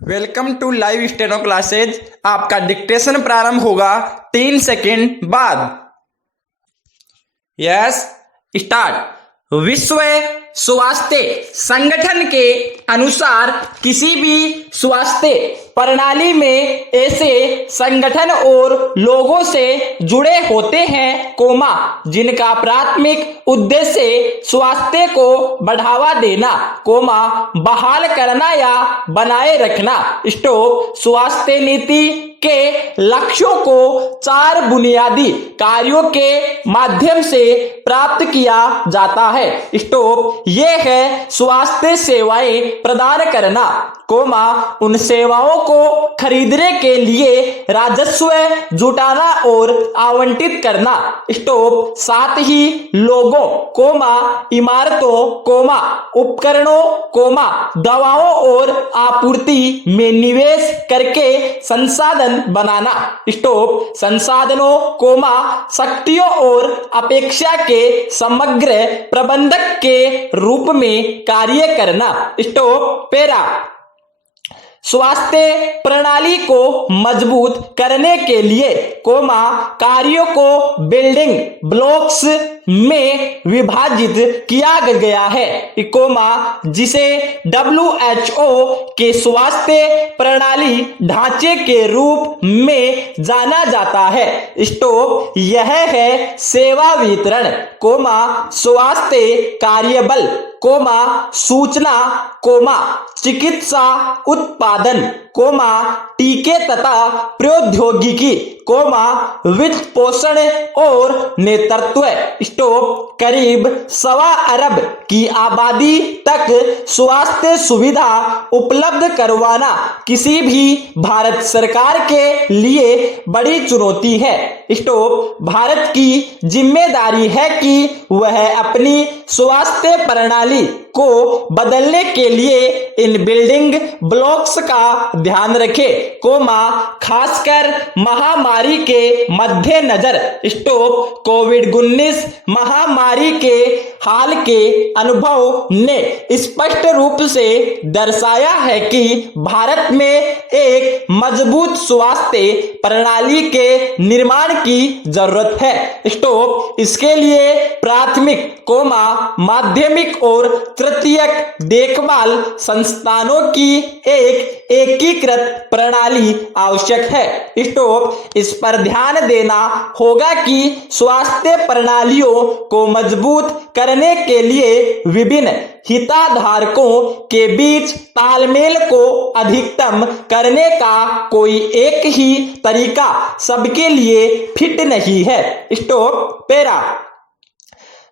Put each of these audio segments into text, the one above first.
Welcome to live steno classes. आपका dictation प्रारंभ होगा 3 सेकेंड बाद। Yes, start. विश्व स्वास्थ्य संगठन के अनुसार किसी भी स्वास्थ्य प्रणाली में ऐसे संगठन और लोगों से जुड़े होते हैं जिनका प्राथमिक उद्देश्य स्वास्थ्य को बढ़ावा देना, बहाल करना या बनाए रखना। स्वास्थ्य नीति के लक्ष्यों को 4 बुनियादी कार्यों के माध्यम से प्राप्त किया जाता है। ये है स्वास्थ्य सेवाएं प्रदान करना, उन सेवाओं को खरीदने के लिए राजस्व जुटाना और आवंटित करना। साथ ही लोगों, इमारतों, उपकरणों, दवाओं और आपूर्ति में निवेश करके संसाधन बनाना। संसाधनों, शक्तियों और अपेक्षा के समग्र प्रबंधक के रूप में कार्य करना। पैरा स्वास्थ्य प्रणाली को मजबूत करने के लिए, कार्यों को बिल्डिंग ब्लॉक्स में विभाजित किया गया है, जिसे WHO के स्वास्थ्य प्रणाली ढांचे के रूप में जाना जाता है। यह है सेवा वितरण, स्वास्थ्य कार्यबल, सूचना, चिकित्सा उत्पादन, टीके तथा प्रौद्योगिकी, वित्त पोषण और नेतृत्व। करीब 1.25 अरब की आबादी तक स्वास्थ्य सुविधा उपलब्ध करवाना किसी भी भारत सरकार के लिए बड़ी चुनौती है। भारत की जिम्मेदारी है कि वह अपनी स्वास्थ्य प्रणाली को बदलने के लिए इन बिल्डिंग ब्लॉक्स का ध्यान रखे, खासकर महामारी के मद्देनजर। कोविड-19 महामारी के हाल के अनुभव ने स्पष्ट रूप से दर्शाया है कि भारत में एक मजबूत स्वास्थ्य प्रणाली के निर्माण की जरूरत है। इसके लिए प्राथमिक, माध्यमिक और तृतीयक देखभाल संस्थानों की एक एकीकृत प्रणाली आवश्यक है। इस पर ध्यान देना होगा कि स्वास्थ्य प्रणालियों को मजबूत करने के लिए विभिन्न हितधारकों के बीच तालमेल को अधिकतम करने का कोई एक ही तरीका सबके लिए फिट नहीं है। पैरा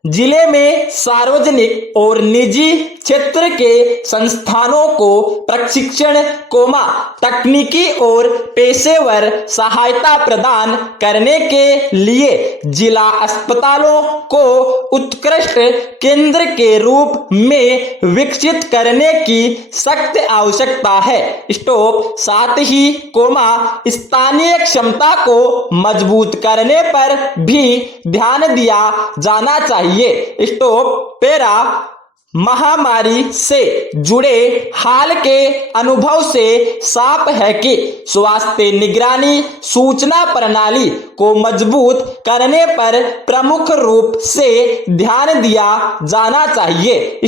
जिले में सार्वजनिक और निजी क्षेत्र के संस्थानों को प्रशिक्षण, तकनीकी और पेशेवर सहायता प्रदान करने के लिए जिला अस्पतालों को उत्कृष्ट केंद्र के रूप में विकसित करने की सख्त आवश्यकता है। साथ ही, स्थानीय क्षमता को मजबूत करने पर भी ध्यान दिया जाना चाहिए। पैरा महामारी से जुड़े हाल के अनुभव से साफ है कि स्वास्थ्य निगरानी सूचना प्रणाली को मजबूत करने पर प्रमुख रूप से ध्यान दिया जाना चाहिए।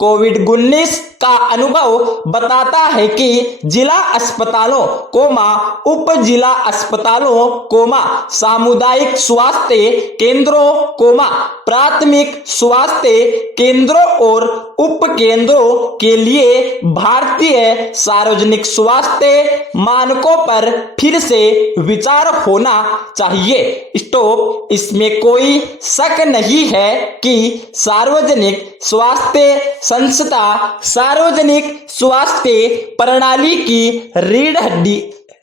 कोविड-19 का अनुभव बताता है कि जिला अस्पतालों, उप जिला अस्पतालों, सामुदायिक स्वास्थ्य केंद्रों, प्राथमिक स्वास्थ्य केंद्रों और उप केंद्रों के लिए भारतीय सार्वजनिक स्वास्थ्य मानकों पर फिर से विचार होना चाहिए। इसमें कोई शक नहीं है कि सार्वजनिक स्वास्थ्य संस्था सार्वजनिक स्वास्थ्य प्रणाली की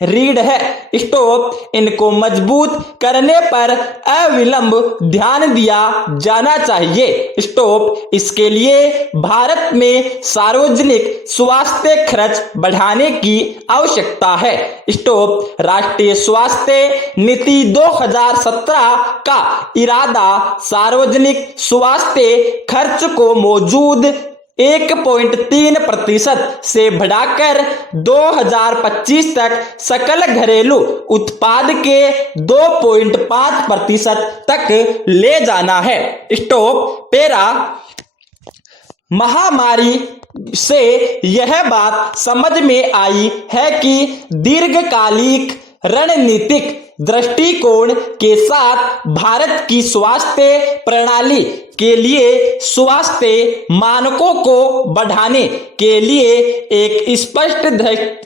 रीढ़ है। इनको मजबूत करने पर अविलंब ध्यान दिया जाना चाहिए। इसके लिए भारत में सार्वजनिक स्वास्थ्य खर्च बढ़ाने की आवश्यकता है। राष्ट्रीय स्वास्थ्य नीति 2017 का इरादा सार्वजनिक स्वास्थ्य खर्च को 1.3% से बढ़ाकर 2025 तक सकल घरेलू उत्पाद के 2.5% तक ले जाना है। Stop para. महामारी से यह बात समझ में आई है कि दीर्घकालिक रणनीतिक दृष्टिकोण के साथ भारत की स्वास्थ्य प्रणाली के लिए स्वास्थ्य मानकों को बढ़ाने के लिए एक स्पष्ट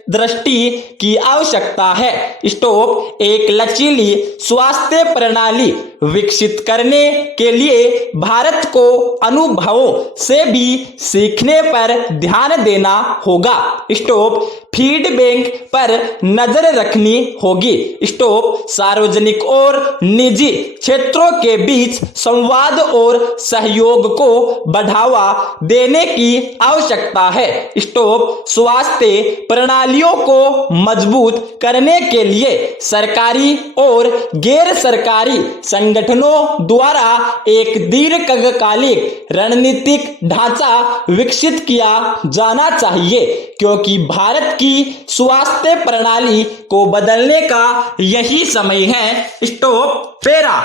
दृष्टि की आवश्यकता है। स्टॉप। एक लचीली स्वास्थ्य प्रणाली विकसित करने के लिए भारत को अनुभवों से भी सीखने पर ध्यान देना होगा। स्टॉप। फीड बैंक पर नजर रखनी होगी। स्टॉप। सार्वजनिक और निजी क्षेत्रों के बीच संवाद और सहयोग को बढ़ावा देने की आवश्यकता है। स्टॉप। स्वास्थ्य प्रणालियों को मजबूत करने के लिए सरकारी और गैर सरकारी संगठनों द्वारा एक दीर्घकालिक रणनीतिक ढांचा विकसित किया जाना चाहिए, क्योंकि भारत की स्वास्थ्य प्रणाली को बदलने का यही समय है। Stop para.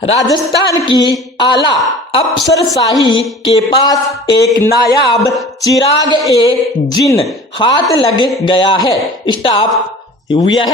राजस्थान की आला अफसरशाही के पास एक नायाब चिराग ए जिन हाथ लग गया है। स्टाफ। यह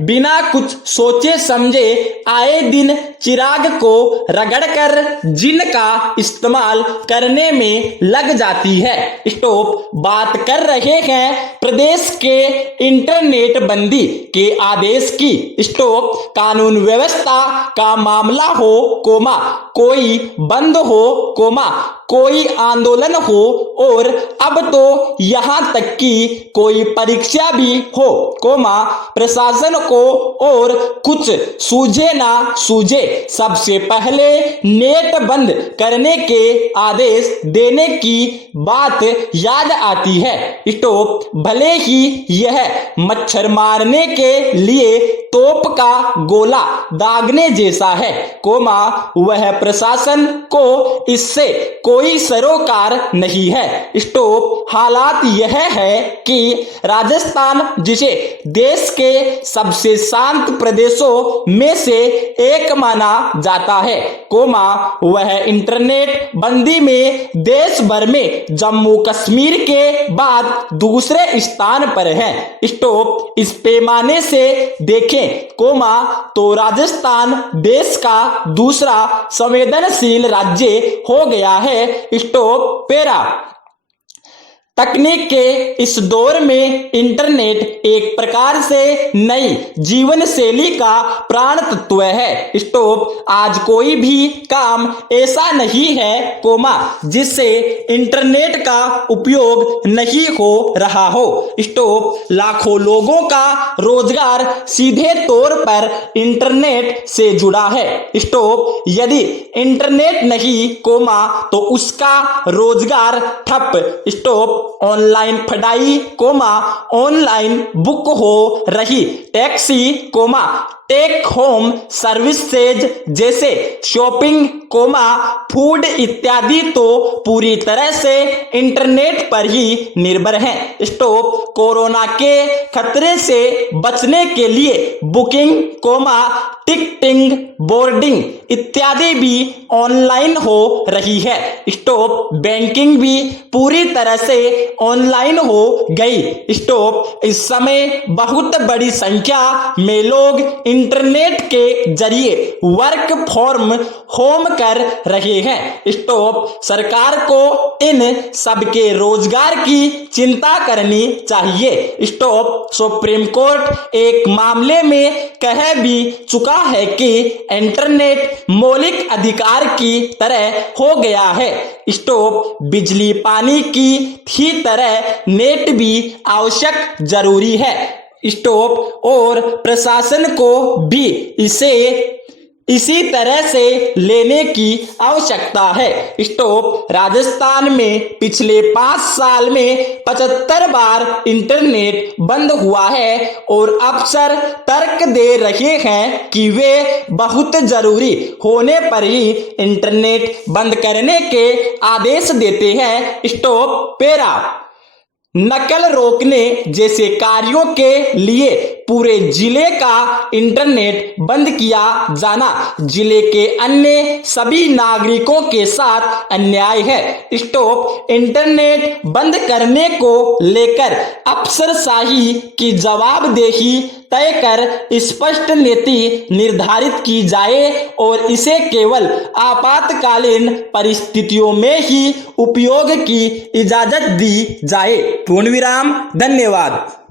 बिना कुछ सोचे समझे आए दिन चिराग को रगड़कर जिन का इस्तेमाल करने में लग जाती है। स्टॉप। बात कर रहे हैं प्रदेश के इंटरनेट बंदी के आदेश की। स्टॉप। कानून व्यवस्था का मामला हो कोमा कोई बंद हो कोमा कोई आंदोलन हो और अब तो यहां तक कि कोई परीक्षा भी हो कोमा प्रशासन को और कुछ सूझे ना सूझे सबसे पहले नेट बंद करने के आदेश देने की बात याद आती है। स्टॉप। भले ही यह मच्छर मारने के लिए तोप का गोला दागने जैसा है कोमा वह प्रशासन को इससे कोई सरोकार नहीं है। स्टॉप। हालात यह है कि राजस्थान जिसे देश के सबसे शांत प्रदेशों में से एक माना जाता है कोमा वह इंटरनेट बंदी में देश भर में जम्मू कश्मीर के बाद दूसरे स्थान पर है। स्टॉप। इस पैमाने से देखें कोमा तो राजस्थान देश का दूसरा संवेदनशील राज्य हो गया है। Stop para. तकनीक के इस दौर में इंटरनेट एक प्रकार से नई जीवन शैली का प्राण तत्व है। स्टॉप। आज कोई भी काम ऐसा नहीं है कोमा जिससे इंटरनेट का उपयोग नहीं हो रहा हो। स्टॉप। लाखों लोगों का रोजगार सीधे तौर पर इंटरनेट से जुड़ा है। स्टॉप। यदि इंटरनेट नहीं कोमा तो उसका रोजगार ठप। स्टॉप। ऑनलाइन पढ़ाई कोमा ऑनलाइन बुक हो रही taxi comma take home services जैसे शॉपिंग कोमा फूड इत्यादि तो पूरी तरह से इंटरनेट पर ही निर्भर है। स्टॉप। कोरोना के खतरे से बचने के लिए बुकिंग कोमा टिकटिंग बोर्डिंग इत्यादि भी ऑनलाइन हो रही है। स्टॉप। बैंकिंग भी पूरी तरह से ऑनलाइन हो गई। स्टॉप। इस समय बहुत बड़ी संख्या में लोग इंटरनेट के जरिए वर्क फ्रॉम होम कर रहे हैं। स्टॉप। सरकार को इन सबके रोजगार की चिंता करनी चाहिए। स्टॉप। सुप्रीम कोर्ट एक मामले में कह भी चुका है कि इंटरनेट मौलिक अधिकार की तरह हो गया है। स्टॉप। बिजली पानी की ही तरह नेट भी आवश्यक जरूरी है। स्टॉप। और प्रशासन को भी इसे इसी तरह से लेने की आवश्यकता है। स्टॉप। राजस्थान में पिछले 5 साल में 75 बार इंटरनेट बंद हुआ है और अफसर तर्क दे रहे हैं कि वे बहुत जरूरी होने पर ही इंटरनेट बंद करने के आदेश देते हैं। स्टॉप। पेरा। नकल रोकने जैसे कार्यों के लिए पूरे जिले का इंटरनेट बंद किया जाना जिले के अन्य सभी नागरिकों के साथ अन्याय है। स्टॉप। इंटरनेट बंद करने को लेकर अफसरशाही की जवाबदेही तय कर स्पष्ट नीति निर्धारित की जाए और इसे केवल आपातकालीन परिस्थितियों में ही उपयोग की इजाजत दी जाए। पूर्ण विराम। धन्यवाद।